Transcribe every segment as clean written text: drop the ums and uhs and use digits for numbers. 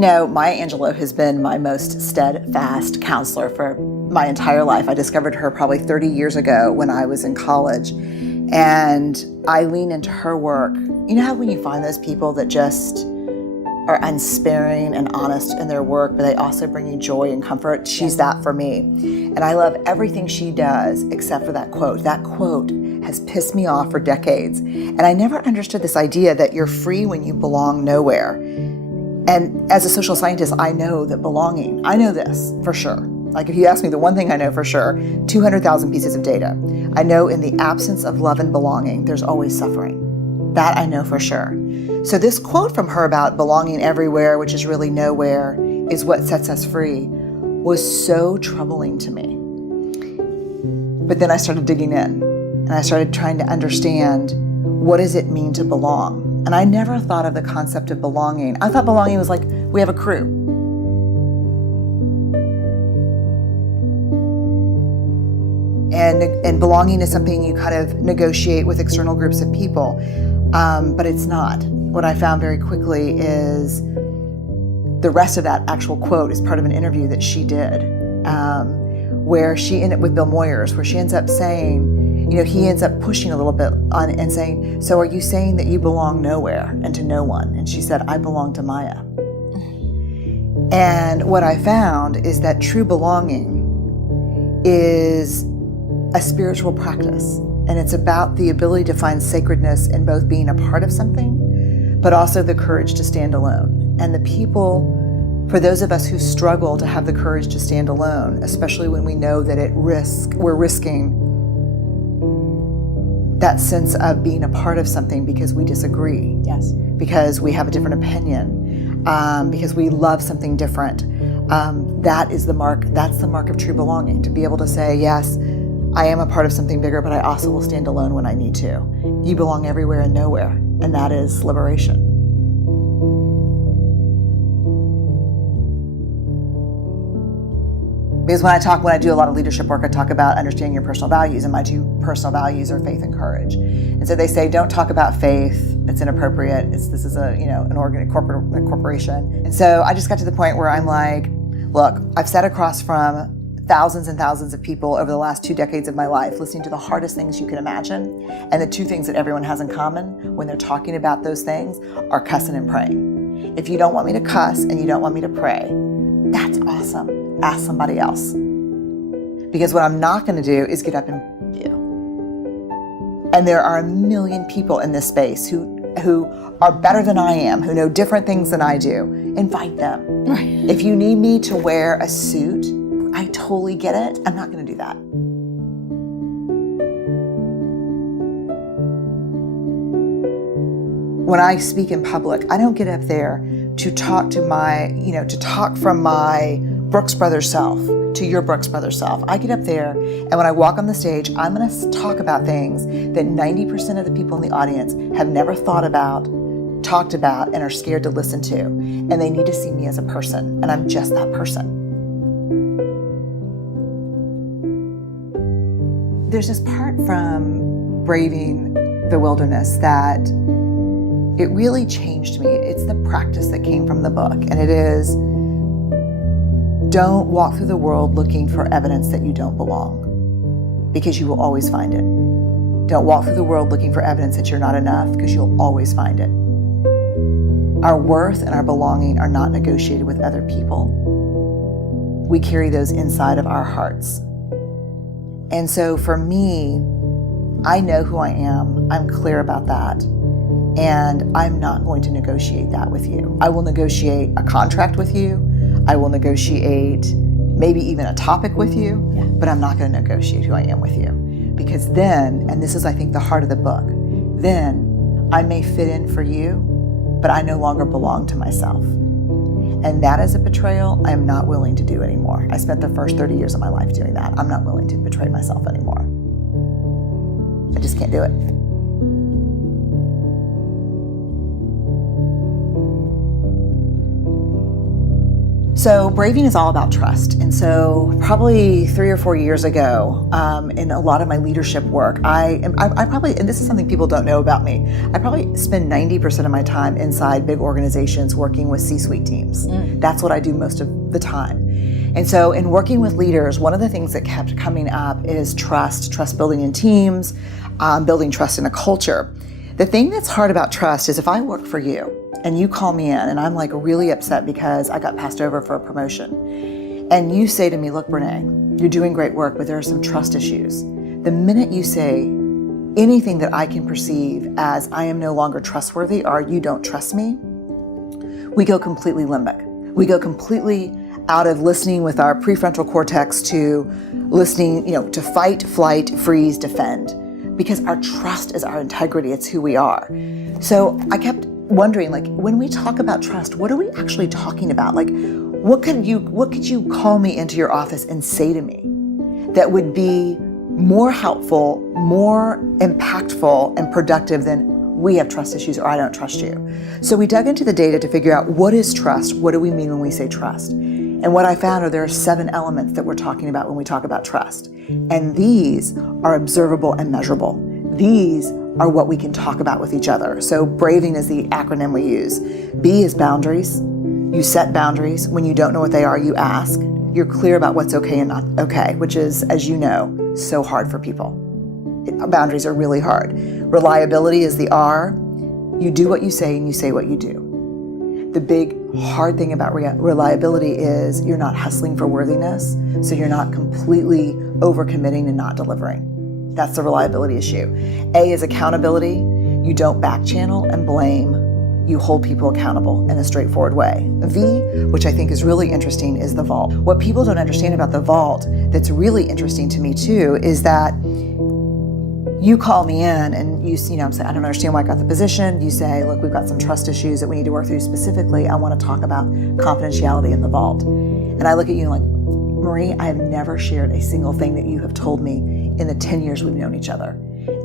Maya Angelou has been my most steadfast counselor for my entire life. I discovered her probably 30 years ago when I was in college. And I lean into her work. You know how when you find those people that just are unsparing and honest in their work, but they also bring you joy and comfort? She's that for me. And I love everything she does except for that quote. That quote has pissed me off for decades. And I never understood this idea that you're free when you belong nowhere. And as a social scientist, I know that belonging, I know this for sure. Like if you ask me the one thing I know for sure, 200,000 pieces of data. I know in the absence of love and belonging, there's always suffering. That I know for sure. So this quote from her about belonging everywhere, which is really nowhere, is what sets us free, was so troubling to me. But then I started digging in and I started trying to understand, what does it mean to belong? And I never thought of the concept of belonging. I thought belonging was like, we have a crew. And belonging is something you kind of negotiate with external groups of people, but it's not. What I found very quickly is the rest of that actual quote is part of an interview that she did, where she ended up with Bill Moyers, where she ends up saying, he ends up pushing a little bit on it and saying, so are you saying that you belong nowhere and to no one? And she said, I belong to Maya. And what I found is that true belonging is a spiritual practice. And it's about the ability to find sacredness in both being a part of something, but also the courage to stand alone. And the people, for those of us who struggle to have the courage to stand alone, especially when we know that we're risking that sense of being a part of something because we disagree. Yes. Because we have a different opinion, because we love something different. That's the mark of true belonging, to be able to say, yes, I am a part of something bigger, but I also will stand alone when I need to. You belong everywhere and nowhere, and that is liberation. Because when I do a lot of leadership work, I talk about understanding your personal values, and my two personal values are faith and courage. And so they say, don't talk about faith. It's inappropriate. This is a corporation. And so I just got to the point where I'm like, look, I've sat across from thousands and thousands of people over the last 2 decades of my life, listening to the hardest things you can imagine. And the two things that everyone has in common when they're talking about those things are cussing and praying. If you don't want me to cuss and you don't want me to pray, that's awesome. Ask somebody else. Because what I'm not going to do is get up and you. And there are a million people in this space who are better than I am, who know different things than I do. Invite them. Right. If you need me to wear a suit, I totally get it. I'm not going to do that. When I speak in public, I don't get up there to talk from my Brooks Brothers self to your Brooks Brothers self. I get up there, and when I walk on the stage, I'm going to talk about things that 90% of the people in the audience have never thought about, talked about, and are scared to listen to. And they need to see me as a person, and I'm just that person. There's this part from Braving the Wilderness that it really changed me. It's the practice that came from the book, and it is, don't walk through the world looking for evidence that you don't belong, because you will always find it. Don't walk through the world looking for evidence that you're not enough, because you'll always find it. Our worth and our belonging are not negotiated with other people. We carry those inside of our hearts. And so for me, I know who I am. I'm clear about that. And I'm not going to negotiate that with you. I will negotiate a contract with you. I will negotiate maybe even a topic with you, but I'm not going to negotiate who I am with you. Because then, and this is I think the heart of the book, then I may fit in for you, but I no longer belong to myself. And that is a betrayal I am not willing to do anymore. I spent the first 30 years of my life doing that. I'm not willing to betray myself anymore. I just can't do it. So braving is all about trust. And so probably 3 or 4 years ago, in a lot of my leadership work, I probably, and this is something people don't know about me, I probably spend 90% of my time inside big organizations working with C-suite teams. That's what I do most of the time. And so in working with leaders, one of the things that kept coming up is trust building in teams, building trust in a culture. The thing that's hard about trust is if I work for you and you call me in and I'm like really upset because I got passed over for a promotion, and you say to me, look, Brene, you're doing great work, but there are some trust issues. The minute you say anything that I can perceive as I am no longer trustworthy or you don't trust me, we go completely limbic. We go completely out of listening with our prefrontal cortex to listening, to fight, flight, freeze, defend. Because our trust is our integrity, it's who we are. So I kept wondering, when we talk about trust, what are we actually talking about? What could you call me into your office and say to me that would be more helpful, more impactful and productive than we have trust issues or I don't trust you? So we dug into the data to figure out what is trust, what do we mean when we say trust? And what I found are there are 7 elements that we're talking about when we talk about trust. And these are observable and measurable. These are what we can talk about with each other. So braving is the acronym we use. B is boundaries. You set boundaries. When you don't know what they are, you ask. You're clear about what's okay and not okay, which is, as you know, so hard for people. Boundaries are really hard. Reliability is the R. You do what you say and you say what you do. The big hard thing about reliability is you're not hustling for worthiness, so you're not completely overcommitting and not delivering. That's the reliability issue. A is accountability. You don't back channel and blame. You hold people accountable in a straightforward way. V, which I think is really interesting, is the vault. What people don't understand about the vault that's really interesting to me too is that you call me in and you I'm saying, I don't understand why I got the position. You say, look, we've got some trust issues that we need to work through specifically. I want to talk about confidentiality in the vault. And I look at you like, Marie, I have never shared a single thing that you have told me in the 10 years we've known each other.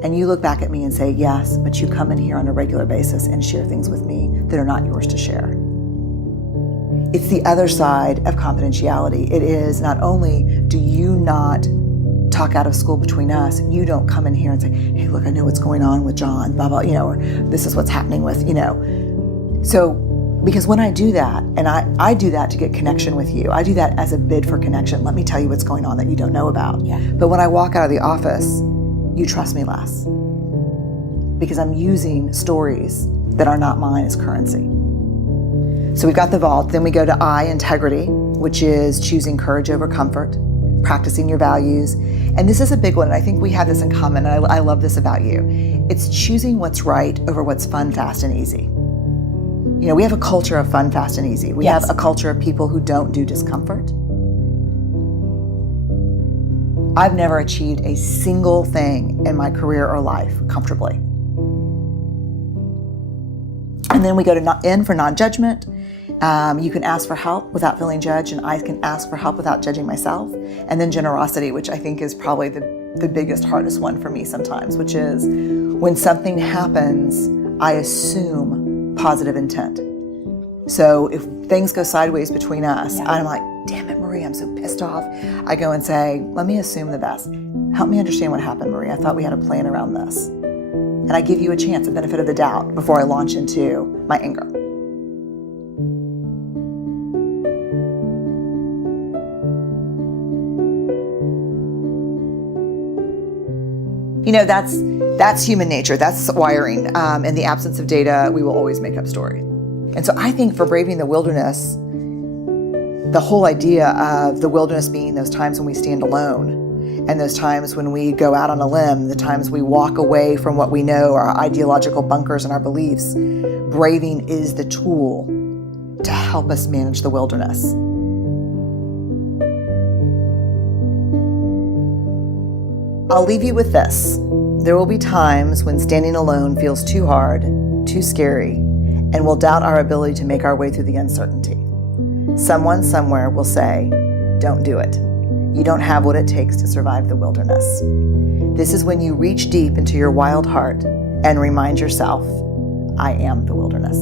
And you look back at me and say, yes, but you come in here on a regular basis and share things with me that are not yours to share. It's the other side of confidentiality. It is not only do you not talk out of school between us, you don't come in here and say, hey, look, I know what's going on with John, blah, blah, or this is what's happening with, So, because when I do that, and I do that to get connection with you, I do that as a bid for connection. Let me tell you what's going on that you don't know about. Yeah. But when I walk out of the office, you trust me less because I'm using stories that are not mine as currency. So we've got the vault. Then we go to I, integrity, which is choosing courage over comfort, practicing your values. And this is a big one. And I think we have this in common. And I love this about you. It's choosing what's right over what's fun, fast, and easy. We have a culture of fun, fast, and easy. We have a culture of people who don't do discomfort. I've never achieved a single thing in my career or life comfortably. And then we go to N for non-judgment. You can ask for help without feeling judged, and I can ask for help without judging myself. And then generosity, which I think is probably the biggest, hardest one for me sometimes, which is when something happens, I assume positive intent. So if things go sideways between us, I'm like, damn it, Marie, I'm so pissed off. I go and say, let me assume the best. Help me understand what happened, Marie. I thought we had a plan around this. And I give you a chance, a benefit of the doubt before I launch into my anger. That's human nature. That's wiring. In the absence of data, we will always make up stories. And so I think for braving the wilderness, the whole idea of the wilderness being those times when we stand alone and those times when we go out on a limb, the times we walk away from what we know, our ideological bunkers and our beliefs, braving is the tool to help us manage the wilderness. I'll leave you with this. There will be times when standing alone feels too hard, too scary, and we'll doubt our ability to make our way through the uncertainty. Someone somewhere will say, don't do it. You don't have what it takes to survive the wilderness. This is when you reach deep into your wild heart and remind yourself, I am the wilderness.